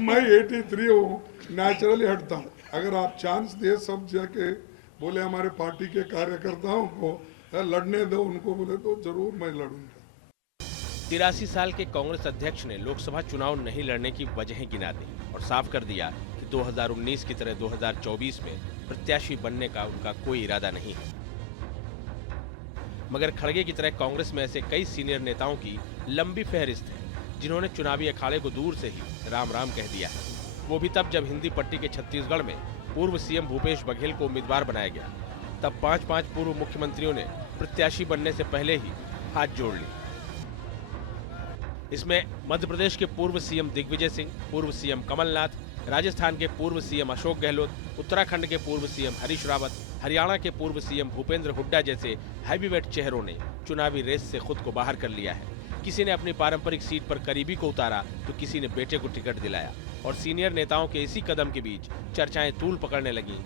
मैं 83 हूँ, नेचुरली हटता हूँ। अगर आप चांस दे सब जाके बोले हमारे पार्टी के कार्यकर्ताओं को लड़ने दो, उनको बोले तो जरूर मैं लड़ूंगा। 83 साल के कांग्रेस अध्यक्ष ने लोकसभा चुनाव नहीं लड़ने की वजहें गिना दी और साफ कर दिया कि 2019 की तरह 2024 में प्रत्याशी बनने का उनका कोई इरादा नहीं है। मगर खड़गे की तरह कांग्रेस में ऐसे कई सीनियर नेताओं की लंबी फहरिस्त है जिन्होंने चुनावी अखाड़े को दूर से ही राम राम कह दिया है। वो भी तब जब हिंदी पट्टी के छत्तीसगढ़ में पूर्व सीएम भूपेश बघेल को उम्मीदवार बनाया गया। तब 5 पूर्व मुख्यमंत्रियों ने प्रत्याशी बनने से पहले ही हाथ जोड़ ली। इसमें मध्य प्रदेश के पूर्व सीएम दिग्विजय सिंह, पूर्व सीएम कमलनाथ, राजस्थान के पूर्व सीएम अशोक गहलोत, उत्तराखंड के पूर्व सीएम हरीश रावत, हरियाणा के पूर्व सीएम भूपेंद्र हुड्डा जैसे हैवीवेट चेहरों ने चुनावी रेस से खुद को बाहर कर लिया है। किसी ने अपनी पारंपरिक सीट पर करीबी को उतारा तो किसी ने बेटे को टिकट दिलाया और सीनियर नेताओं के इसी कदम के बीच चर्चाएं तूल पकड़ने लगी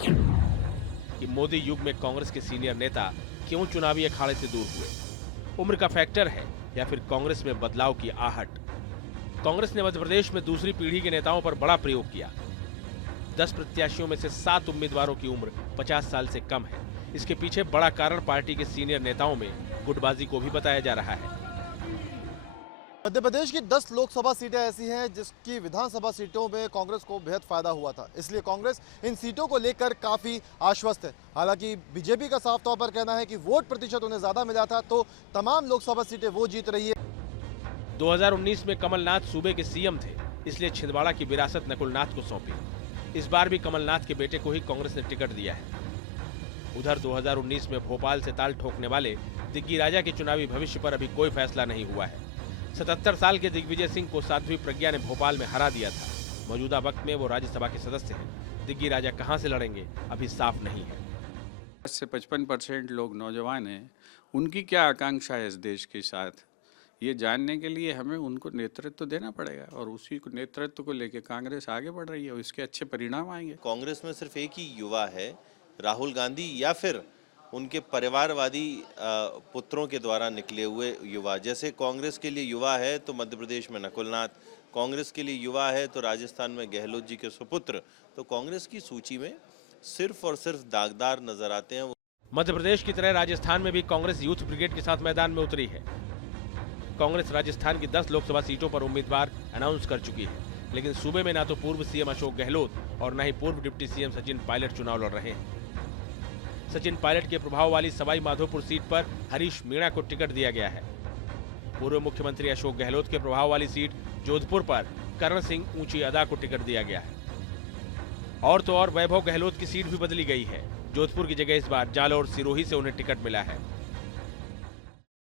कि मोदी युग में कांग्रेस के सीनियर नेता क्यों चुनावी अखाड़े से दूर हुए। उम्र का फैक्टर है या फिर कांग्रेस में बदलाव की आहट। कांग्रेस ने मध्य प्रदेश में दूसरी पीढ़ी के नेताओं पर बड़ा प्रयोग किया। 10 प्रत्याशियों में से 7 उम्मीदवारों की उम्र 50 साल से कम है। इसके पीछे बड़ा कारण पार्टी के सीनियर नेताओं में गुटबाजी को भी बताया जा रहा है। मध्य प्रदेश की 10 लोकसभा सीटें ऐसी हैं जिसकी विधानसभा सीटों में कांग्रेस को बेहद फायदा हुआ था, इसलिए कांग्रेस इन सीटों को लेकर काफी आश्वस्त है। हालांकि बीजेपी का साफ तौर पर कहना है कि वोट प्रतिशत उन्हें ज्यादा मिला था तो तमाम लोकसभा सीटें वो जीत रही है। 2019 में कमलनाथ सूबे के सीएम थे, इसलिए छिंदवाड़ा की विरासत नकुलनाथ को सौंपी। इस बार भी कमलनाथ के बेटे को ही कांग्रेस ने टिकट दिया है। उधर 2019 में भोपाल से ताल ठोकने वाले दिग्गी राजा के चुनावी भविष्य पर अभी कोई फैसला नहीं हुआ है। 77 साल के दिग्विजय सिंह को साध्वी प्रज्ञा ने भोपाल में हरा दिया था। मौजूदा वक्त में वो राज्यसभा के सदस्य हैं। दिग्गी राजा कहां से लड़ेंगे अभी साफ नहीं है। 10 से 55% लोग नौजवान हैं, उनकी क्या आकांक्षा है इस देश के साथ, ये जानने के लिए हमें उनको नेतृत्व देना पड़ेगा और उसी को नेतृत्व को लेकर कांग्रेस आगे बढ़ रही है और इसके अच्छे परिणाम आएंगे। कांग्रेस में सिर्फ एक ही युवा है, राहुल गांधी या फिर उनके परिवारवादी पुत्रों के द्वारा निकले हुए युवा। जैसे कांग्रेस के लिए युवा है तो मध्य प्रदेश में नकुलनाथ, कांग्रेस के लिए युवा है तो राजस्थान में गहलोत जी के सुपुत्र। तो कांग्रेस की सूची में सिर्फ और सिर्फ दागदार नजर आते हैं। मध्य प्रदेश की तरह राजस्थान में भी कांग्रेस यूथ ब्रिगेड के साथ मैदान में उतरी है। कांग्रेस राजस्थान की 10 लोकसभा सीटों पर उम्मीदवार अनाउंस कर चुकी है, लेकिन सूबे में ना तो पूर्व सीएम अशोक गहलोत और न ही पूर्व डिप्टी सीएम सचिन पायलट चुनाव लड़ रहे हैं। सचिन पायलट के प्रभाव वाली सवाई माधोपुर सीट पर हरीश मीणा को टिकट दिया गया है। पूर्व मुख्यमंत्री अशोक गहलोत के प्रभाव वाली सीट जोधपुर पर करण सिंह ऊंची अदा को टिकट दिया गया है। और तो और वैभव गहलोत की सीट भी बदली गई है। जोधपुर की जगह इस बार जालौर सिरोही से उन्हें टिकट मिला है।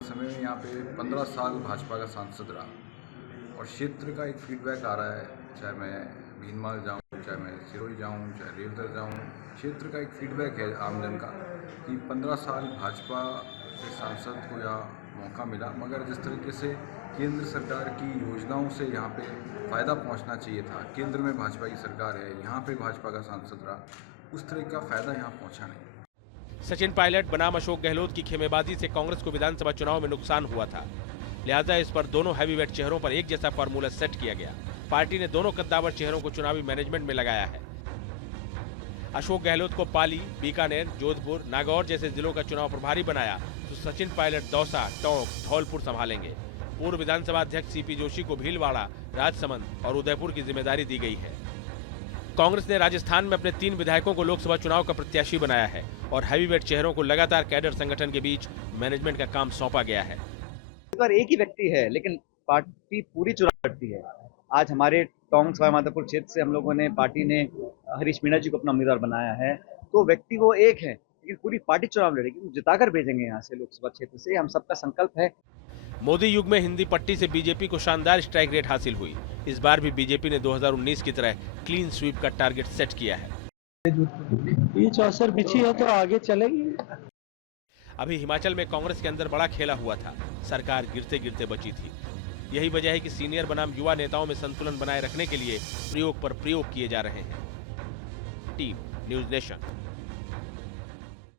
समय यहाँ पे 15 साल भाजपा का सांसद रहा और क्षेत्र का एक फीडबैक आ रहा है, चाहे मैं भीनमाल जाऊँ, चाहे मैं सिरोही जाऊँ, चाहे रेवदर जाऊँ, क्षेत्र का एक फीडबैक है आमजन का कि 15 साल भाजपा के सांसद को यहाँ मौका मिला, मगर जिस तरीके से केंद्र सरकार की योजनाओं से यहाँ पे फ़ायदा पहुँचना चाहिए था, केंद्र में भाजपा की सरकार है, यहाँ पे भाजपा का सांसद रहा, उस तरह का फ़ायदा यहाँ पहुँचा नहीं। सचिन पायलट बनाम अशोक गहलोत की खेमेबाजी से कांग्रेस को विधानसभा चुनाव में नुकसान हुआ था, लिहाजा इस पर दोनों हैवीवेट चेहरों पर एक जैसा फार्मूला सेट किया गया। पार्टी ने दोनों कद्दावर चेहरों को चुनावी मैनेजमेंट में लगाया है। अशोक गहलोत को पाली, बीकानेर, जोधपुर, नागौर जैसे जिलों का चुनाव प्रभारी बनाया तो सचिन पायलट दौसा, टोंक, धौलपुर संभालेंगे। पूर्व विधानसभा अध्यक्ष सीपी जोशी को भीलवाड़ा, राजसमंद और उदयपुर की जिम्मेदारी दी गई है। कांग्रेस ने राजस्थान में अपने 3 विधायकों को लोकसभा चुनाव का प्रत्याशी बनाया है और हैवीवेट चेहरों को लगातार कैडर संगठन के बीच मैनेजमेंट का काम सौंपा गया है। एक ही व्यक्ति है लेकिन पार्टी पूरी चुनाव लड़ती है। आज हमारे टोंक सवाई माधोपुर क्षेत्र से हम लोगों ने, पार्टी ने हरीश मीणा जी को अपना उम्मीदवार बनाया है, तो व्यक्ति वो एक है लेकिन पूरी पार्टी चुनाव लड़ेगी, जिताकर भेजेंगे यहाँ से लोकसभा क्षेत्र से, हम सबका संकल्प है। मोदी युग में हिंदी पट्टी से बीजेपी को शानदार स्ट्राइक रेट हासिल हुई। इस बार भी बीजेपी ने 2019 की तरह क्लीन स्वीप का टारगेट सेट किया है। ये चौसर बिछी है तो आगे चलेगी। अभी हिमाचल में कांग्रेस के अंदर बड़ा खेला हुआ था, सरकार गिरते गिरते बची थी। यही वजह है कि सीनियर बनाम युवा नेताओं में संतुलन बनाए रखने के लिए प्रयोग पर प्रयोग किए जा रहे हैं। Team news nation.